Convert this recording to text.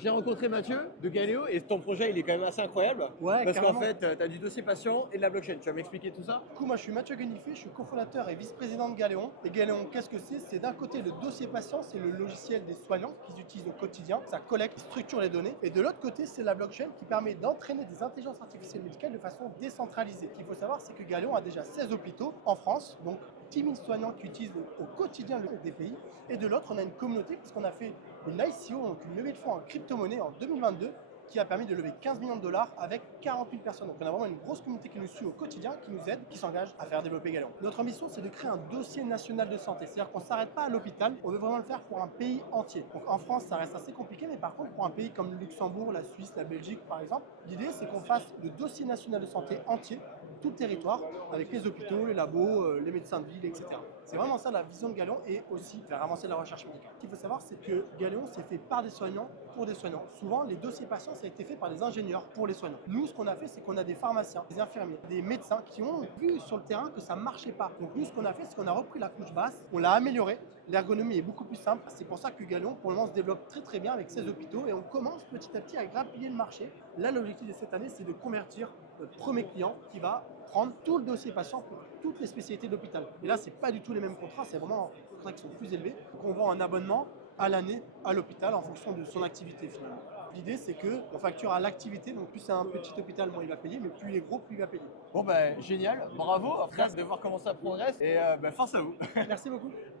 J'ai rencontré Mathieu de Galéo et ton projet il est quand même assez incroyable. Ouais, Parce qu'en carrément. fait, tu as du dossier patient et de la blockchain. Tu vas m'expliquer tout ça? Du coup, moi je suis Mathieu Guenifé, je suis cofondateur et vice-président de Galéon. Et Galéon, qu'est-ce que c'est? C'est d'un côté le dossier patient, c'est le logiciel des soignants qu'ils utilisent au quotidien. Ça collecte, structure les données. Et de l'autre côté, c'est la blockchain qui permet d'entraîner des intelligences artificielles médicales de façon décentralisée. Ce qu'il faut savoir, c'est que Galéon a déjà 16 hôpitaux en France, donc 10 000 soignants qui utilisent au quotidien le des pays. Et de l'autre, on a une communauté puisqu'on a fait une ICO, donc une levée de fonds en crypto-monnaie en 2022 qui a permis de lever 15 millions de dollars avec 40 000 personnes. Donc on a vraiment une grosse communauté qui nous suit au quotidien, qui nous aide, qui s'engage à faire développer Galéon. Notre mission, c'est de créer un dossier national de santé. C'est-à-dire qu'on ne s'arrête pas à l'hôpital, on veut vraiment le faire pour un pays entier. Donc en France, ça reste assez compliqué, mais par contre, pour un pays comme le Luxembourg, la Suisse, la Belgique, par exemple, l'idée, c'est qu'on fasse le dossier national de santé entier, tout le territoire, avec les hôpitaux, les labos, les médecins de ville, etc. C'est vraiment ça la vision de Galéon et aussi faire avancer la recherche médicale. Ce qu'il faut savoir, c'est que Galéon, c'est fait par des soignants pour des soignants. Souvent, les dossiers patients, ça a été fait par des ingénieurs pour les soignants. Nous, ce qu'on a fait, c'est qu'on a des pharmaciens, des infirmiers, des médecins qui ont vu sur le terrain que ça ne marchait pas. Donc nous, ce qu'on a fait, c'est qu'on a repris la couche basse, on l'a améliorée, l'ergonomie est beaucoup plus simple. C'est pour ça que Galéon, pour le moment, se développe très très bien avec ses hôpitaux et on commence petit à petit à grappiller le marché. Là, l'objectif de cette année, c'est de convertir notre premier client qui va prendre tout le dossier patient pour toutes les spécialités de l'hôpital. Et là, c'est pas du tout les mêmes contrats, c'est vraiment des contrats qui sont plus élevés. Donc on vend un abonnement à l'année à l'hôpital en fonction de son activité finalement. L'idée, c'est qu'on facture à l'activité, donc plus c'est un petit hôpital, moins il va payer, mais plus il est gros, plus il va payer. Bon ben génial, bravo, en tout cas de voir comment ça progresse et force à vous. Merci beaucoup.